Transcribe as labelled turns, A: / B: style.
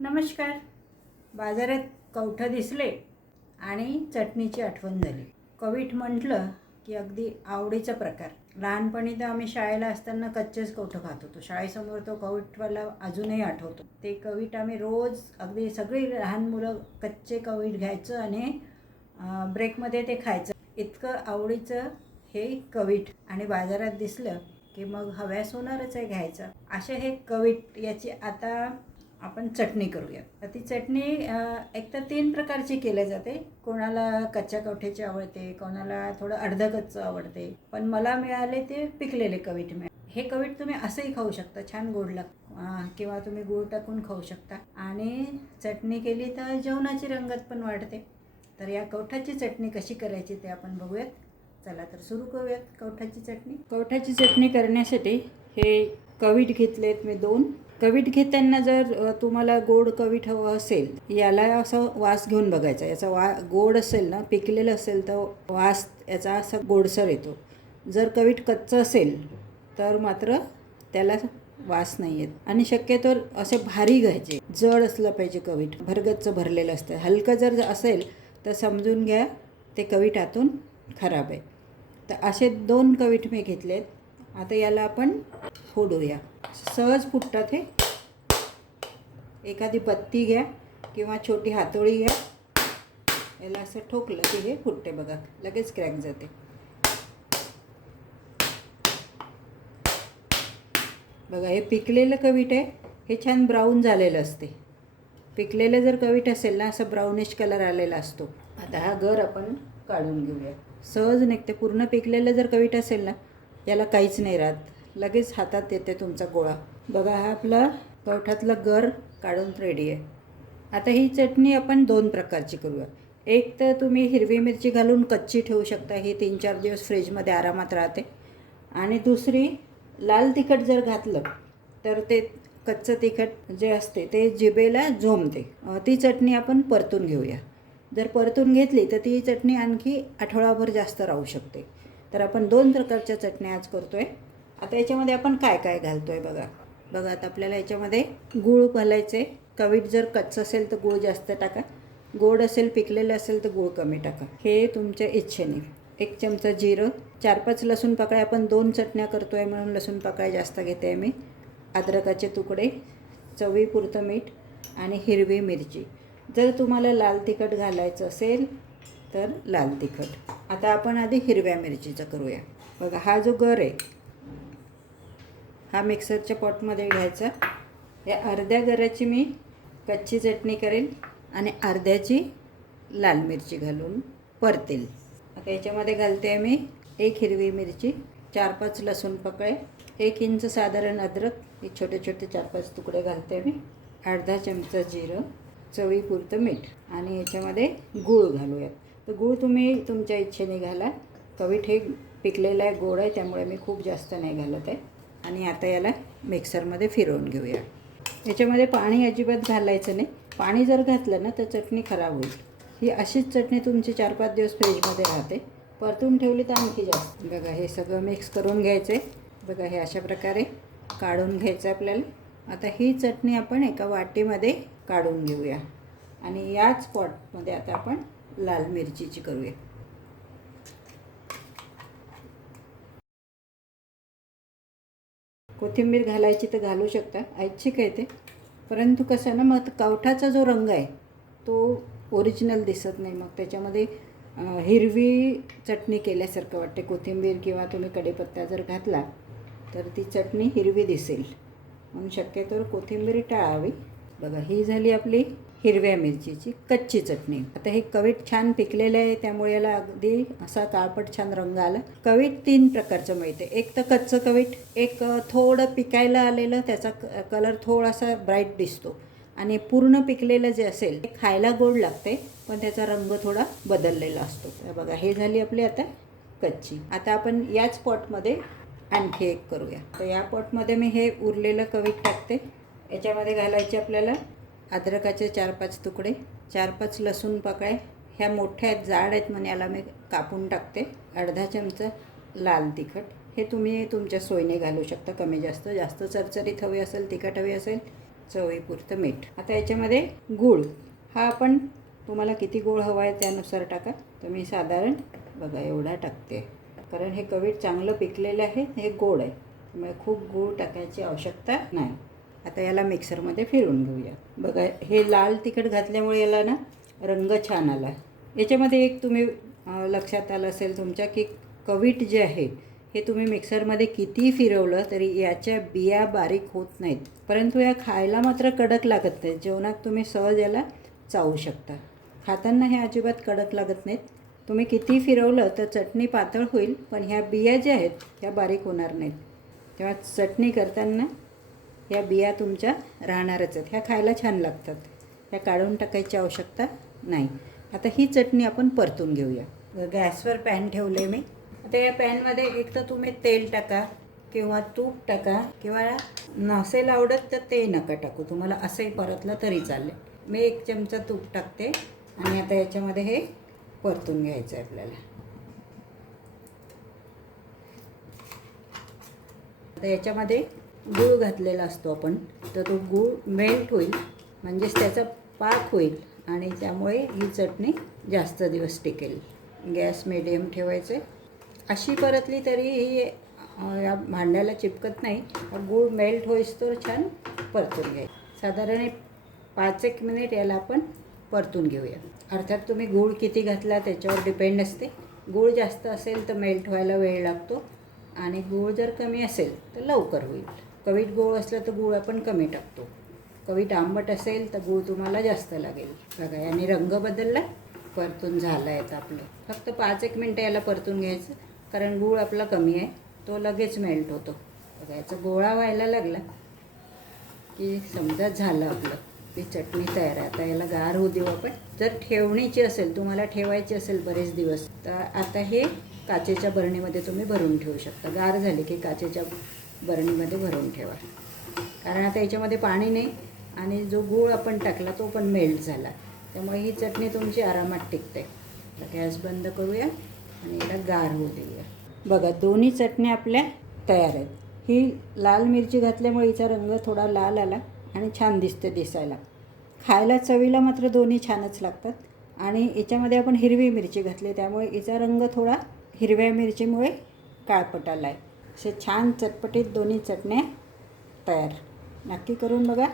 A: नमस्कार. बाजारात कवठं दिसले आणि चटणीची आठवण झाली. कवीट म्हटलं की अगदी आवडीचा प्रकार. लहानपणी तर आम्ही शाळेला असताना कच्चेच कवठं खात होतो. शाळेसमोर तो कवीटवाला अजूनही आठवतो. ते कवीट आम्ही रोज अगदी सगळी लहान मुलं कच्चे कवीट घ्यायचं आणि ब्रेकमध्ये ते खायचं. इतकं आवडीचं हे कवीट आणि बाजारात दिसलं की मग हव्यास होणारच आहे घ्यायचं. असे हे कवीट याची आता आपण चटणी करूयात. तर ती चटणी एक तर तीन प्रकारची केली जाते. कोणाला कच्च्या कवठ्याची आवडते कोणाला थोडं अर्ध कच्चं आवडते. पण मला मिळाले ते पिकलेले कवीट मिळाले. हे कवीट तुम्ही असंही खाऊ शकता छान गोड लाग किंवा तुम्ही गूळ टाकून खाऊ शकता. आणि चटणी केली तर जेवणाची रंगत पण वाढते. तर या कवठाची चटणी कशी करायची ते आपण बघूयात. चला तर सुरू करूयात कवठाची चटणी. कवठाची चटणी करण्यासाठी हे कवीट घेतलेत मी दोन. कवीट घेताना जर तुम्हाला गोड कवीट हवं असेल याला असं वास घेऊन बघायचा. याचा वा गोड असेल ना पिकलेलं असेल तर वास याचा असा गोडसर येतो. जर कवीट कच्चं असेल तर मात्र त्याला वास नाही येत. आणि शक्यतो असे भारी घ्यायचे. जड असलं पाहिजे कवीट. भरगच्च भरलेलं असतं. हलकं जर असेल तर समजून घ्या ते कवीट आतून खराब आहे. तर असे दोन कवीट मी घेतलेत. आता याला आपण फोडूया. सहज फुटतात हे. एखादी पत्ती घ्या किंवा छोटी हातोळी घ्या. याला असं ठोकलं की हे फुटते बघा. लगेच क्रॅक जाते. बघा हे पिकलेलं कवीट आहे. हे छान ब्राऊन झालेलं असते. पिकलेलं जर कवीट असेल ना असं ब्राउनिश कलर आलेला असतो. आता हा गर आपण काढून घेऊया. सहज निघते. पूर्ण पिकलेलं जर कवीट असेल ना याला काहीच नाही राहत. लगेच हातात येते तुमचा गोळा. बघा हा आपला कवठातला गर काढून रेडी आहे. आता ही चटणी आपण दोन प्रकारची करूया. एक तर तुम्ही हिरवी मिरची घालून कच्ची ठेवू शकता. ही तीन चार दिवस फ्रीजमध्ये आरामात राहते. आणि दुसरी लाल तिखट जर घातलं तर ते कच्चं तिखट जे असते ते जिभेला झोमते. ती चटणी आपण परतून घेऊया. जर परतून घेतली तर ती चटणी आणखी आठवडाभर जास्त राहू शकते. तर आपण दोन प्रकारच्या चटण्या आज करतो आहे आता याच्यामध्ये आपण काय काय घालतो आहे बघा. बघा आता आपल्याला याच्यामध्ये गूळ घालायचे कवीट जर कच्चं असेल तर गूळ जास्त टाका. गोड असेल पिकलेलं असेल तर गूळ कमी टाका. हे तुमच्या इच्छेने. एक चमचा जिरं. चार पाच लसूण पाकळ्या. आपण दोन चटण्या करतो आहे म्हणून लसूण पाकळ्या जास्त घेते आहे मी अद्रकाचे तुकडे चवीपुरतं मीठ आणि हिरवी मिरची. जर तुम्हाला लाल तिखट घालायचं असेल तर लाल तिखट. आता आपण आधी हिरव्या मिरचीचं करूया. बघा हा जो गर आहे हा मिक्सरच्या पॉटमध्ये घ्यायचा. या अर्ध्या गराची मी कच्ची चटणी करेल आणि अर्ध्याची लाल मिरची घालून परतेल. आता याच्यामध्ये घालते मी एक हिरवी मिरची चार पाच लसूण पकळे एक इंच साधारण अद्रक एक छोटे छोटे चार पाच तुकडे घालते मी अर्धा चमचा जिरं चवीपुरतं मीठ आणि याच्यामध्ये गूळ घालूयात. तर गूळ तुम्ही तुमच्या इच्छेने घाला. कवीट हे पिकलेलं आहे गोड आहे त्यामुळे मी खूप जास्त नाही घालत आहे. आणि आता याला मिक्सरमध्ये फिरवून घेऊया. याच्यामध्ये पाणी अजिबात घालायचं नाही. पाणी जर घातलं ना तर चटणी खराब होईल. ही अशीच चटणी तुमची चार पाच दिवस फ्रीजमध्ये राहते. परतून ठेवली तर आणखी जास्त. बघा हे सगळं मिक्स करून घ्यायचं आहे बघा हे अशा प्रकारे काढून घ्यायचं आहे आपल्याला. आता ही चटणी आपण एका वाटीमध्ये काढून घेऊया. आणि याच पॉटमध्ये आता आपण लाल मिरचीची करूया. कोथिंबीर घालायची तर घालू शकता ऐच्छिक आहे ते. परंतु कसं ना मग कावठाचा जो रंग आहे तो ओरिजिनल दिसत नाही. मग त्याच्यामध्ये हिरवी चटणी केल्यासारखं वाटते. कोथिंबीर किंवा तुम्ही कढीपत्ता जर घातला तर ती चटणी हिरवी दिसेल. म्हणून शक्यतोवर कोथिंबीर टाळावी. बघा ही झाली आपली हिरव्या मिरचीची कच्ची चटणी. आता हे कवीट छान पिकलेलं आहे त्यामुळे याला अगदी असा काळपट छान रंग आला. कवीट तीन प्रकारचं मिळते. एक तर कच्चं कवीट एक थोडं पिकायला आलेलं त्याचा कलर थोडासा ब्राईट दिसतो. आणि पूर्ण पिकलेलं जे असेल ते खायला गोड लागते पण त्याचा रंग थोडा बदललेला असतो. तर बघा हे झाली आपली आता कच्ची. आता आपण याच पॉटमध्ये आणखी एक करूया. तर या पॉटमध्ये मी हे उरलेलं कवीट टाकते. याच्यामध्ये घालायचे आपल्याला अद्रकाचे चार पाच तुकडे चार पाच लसूण पाकळ्या ह्या मोठ्या आहेत जाड आहेत म्हणे याला मी कापून टाकते. अर्धा चमचा लाल तिखट. हे तुम्ही तुमच्या सोयीने घालू शकता कमी जास्त. जास्त चरचरीत हवी असेल तिखट हवी असेल चवीपुरतं मीठ. आता याच्यामध्ये गूळ. हा आपण तुम्हाला किती गूळ हवा आहे त्यानुसार टाका. तर मी साधारण बघा एवढा टाकते. कारण हे कवीट चांगलं पिकलेलं आहे हे गोड आहे. त्यामुळे खूप गूळ टाकायची आवश्यकता नाही. आता याला मिक्सरमध्ये फिरून घेऊया. बघा हे लाल तिखट घातल्यामुळे याला ना रंग छान आला. याच्यामध्ये एक तुम्ही लक्षात आलं असेल तुमच्या की कवीट जे आहे हे तुम्ही मिक्सरमध्ये किती फिरवलं तरी याच्या बिया बारीक होत नाहीत. परंतु या खायला मात्र कडक लागत नाहीत. जेवणात तुम्ही सहज याला चावू शकता. खाताना हे अजिबात कडक लागत नाहीत. तुम्ही किती फिरवलं तर चटणी पातळ होईल पण ह्या बिया ज्या आहेत ह्या बारीक होणार नाहीत. तेव्हा चटणी करताना या बिया तुमच्या राहणारच आहेत. ह्या खायला छान लागतात. ह्या काढून टाकायची आवश्यकता नाही. आता ही चटणी आपण परतून घेऊया. गॅसवर पॅन ठेवले मी. आता या पॅनमध्ये एक तर तुम्ही तेल टाका किंवा तूप टाका किंवा नसेल आवडत तर ते नका टाकू. तुम्हाला असंही परतलं तरी चालेल. मी एक चमचा तूप टाकते आणि आता याच्यामध्ये हे परतून घ्यायचं आहे आपल्याला. आता याच्यामध्ये गूळ घातलेला असतो आपण तर तो गूळ मेल्ट होईल म्हणजेच त्याचा पाक होईल आणि त्यामुळे ही चटणी जास्त दिवस टिकेल. गॅस मिडियम ठेवायचे. अशी परतली तरी ही या भांड्याला चिपकत नाही. गूळ मेल्ट होईस तर छान परतून घ्यायचं. साधारण पाच एक मिनिट याला आपण परतून घेऊया. अर्थात तुम्ही गूळ किती घातला त्याच्यावर डिपेंड असते. गूळ जास्त असेल तर मेल्ट व्हायला वेळ लागतो आणि गूळ जर कमी असेल तर लवकर होईल. कवीट गूळ असलं तर गूळ आपण कमी टाकतो. कवीट आंबट असेल तर गूळ तुम्हाला जास्त लागेल. बघा याने रंग बदलला परतून झालं आहे आपलं. फक्त पाच एक मिनटं याला परतून घ्यायचं कारण गूळ आपला कमी आहे तो लगेच मेल्ट होतो. बघा याचा गोळा व्हायला लागला की समजा झालं आपलं. ती चटणी तयार आहे. आता याला गार होऊ देऊ आपण. जर ठेवणीची असेल तुम्हाला ठेवायची असेल बरेच दिवस तर आता हे काचेच्या बरणीमध्ये तुम्ही भरून ठेवू शकता. गार झाली की काचेच्या बरणीमध्ये भरून ठेवा. कारण आता याच्यामध्ये पाणी नाही आणि जो गूळ आपण टाकला तो पण मेल्ट झाला. त्यामुळे ही चटणी तुमची आरामात टिकते. गॅस बंद करूया आणि याला गार होऊ देऊया. बघा दोन्ही चटण्या आपल्या तयार आहेत. ही लाल मिरची घातल्यामुळे हिचा रंग थोडा लाल आला आणि छान दिसते दिसायला. खायला चवीला मात्र दोन्ही छानच लागतात. आणि याच्यामध्ये आपण हिरवी मिरची घातली त्यामुळे हिचा रंग थोडा हिरव्या मिरचीमुळे काळपट आला आहे असे छान चटपटीत दोन्ही चटण्या तयार. नक्की करून बघा.